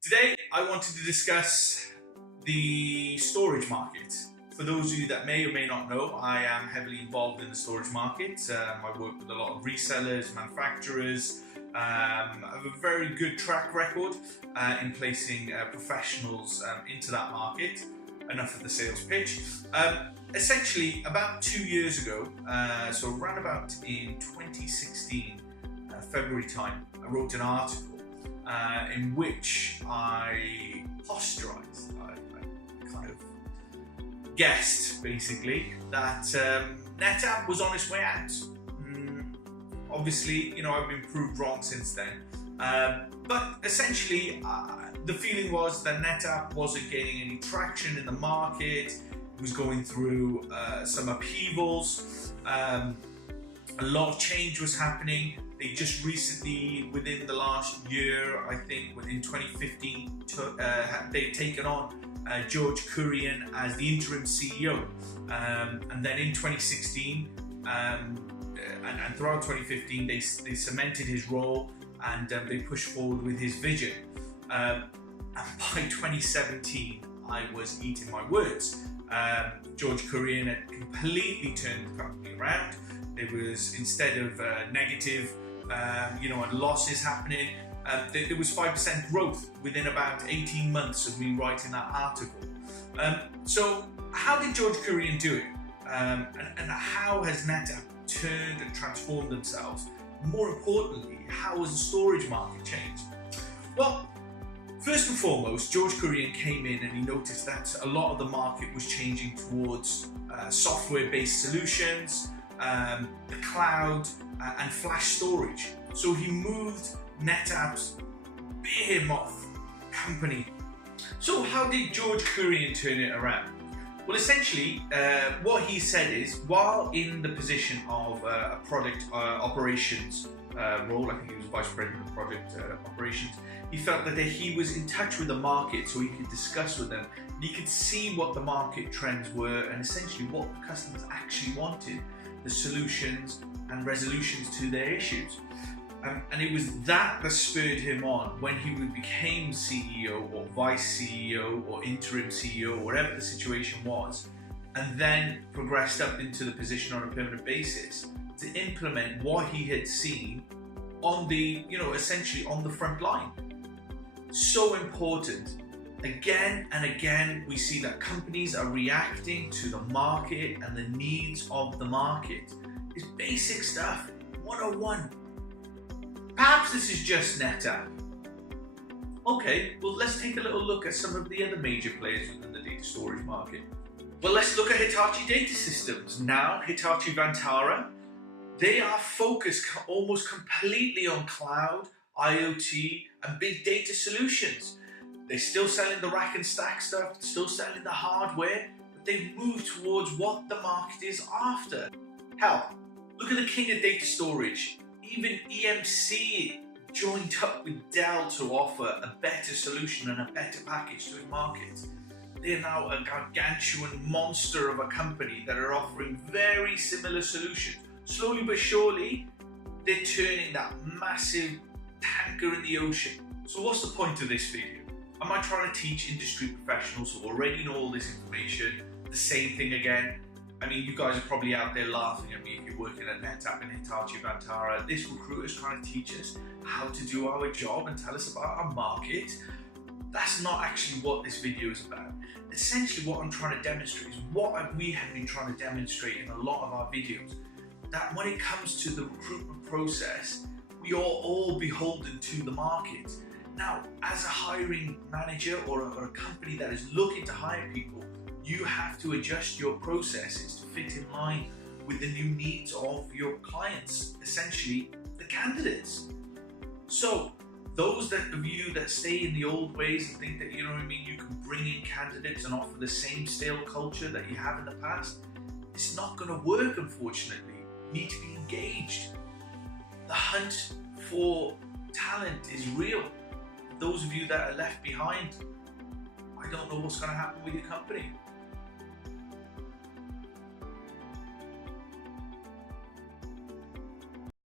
Today, I wanted to discuss the storage market. For those of you that may or may not know, I am heavily involved in the storage market. I work with a lot of resellers, manufacturers. I have a very good track record in placing professionals into that market. Enough of the sales pitch. Essentially, about 2 years ago, so around about in 2016, February time, I wrote an article in which I posturized, I kind of guessed basically that NetApp was on its way out. Obviously, I've been proved wrong since then. But essentially, the feeling was that NetApp wasn't gaining any traction in the market. It was going through some upheavals. A lot of change was happening. They just recently, within the last year, I think within 2015, they've taken on George Kurian as the interim CEO. And then in 2016, and throughout 2015, they cemented his role and they pushed forward with his vision. And by 2017, I was eating my words. George Kurian had completely turned the company around. There was, instead of negative, and losses happening, there was 5% growth within about 18 months of me writing that article. So how did George Kurian do it? And how has NetApp turned and transformed themselves? More importantly, how has the storage market changed? Well, first and foremost, George Kurian came in and he noticed that a lot of the market was changing towards software-based solutions, the cloud, and flash storage. So he moved NetApp's behemoth company. So how did George Kurian turn it around? Well, essentially, what he said is, while in the position of a product operations role, I think he was vice president of product operations, he felt that he was in touch with the market, so he could discuss with them. And he could see what the market trends were and essentially what the customers actually wanted, the solutions and resolutions to their issues. And it was that spurred him on when he became CEO or vice CEO or interim CEO, whatever the situation was, and then progressed up into the position on a permanent basis to implement what he had seen on the, essentially on the front line. So important. Again and again, we see that companies are reacting to the market and the needs of the market. It's basic stuff, 101. Perhaps this is just NetApp. Okay, well, let's take a little look at some of the other major players within the data storage market. Well, let's look at Hitachi Data Systems. Now, Hitachi Vantara, they are focused almost completely on cloud, IoT, and big data solutions. They're still selling the rack and stack stuff, still selling the hardware, but they've moved towards what the market is after. Hell, look at the king of data storage. Even EMC joined up with Dell to offer a better solution and a better package to the market. They're now a gargantuan monster of a company that are offering very similar solutions. Slowly but surely, they're turning that massive tanker in the ocean. So what's the point of this video? Am I trying to teach industry professionals who already know all this information the same thing again? I mean, you guys are probably out there laughing at me if you're working at NetApp and Hitachi Vantara. This recruiter is trying to teach us how to do our job and tell us about our market. That's not actually what this video is about. Essentially, what I'm trying to demonstrate is what we have been trying to demonstrate in a lot of our videos. That when it comes to the recruitment process, we are all beholden to the market. Now, as a hiring manager or a company that is looking to hire people, you have to adjust your processes to fit in line with the new needs of your clients, essentially the candidates. So those of you that stay in the old ways and think that, you can bring in candidates and offer the same stale culture that you have in the past, it's not going to work, unfortunately. You need to be engaged. The hunt for talent is real. Those of you that are left behind, I don't know what's going to happen with your company.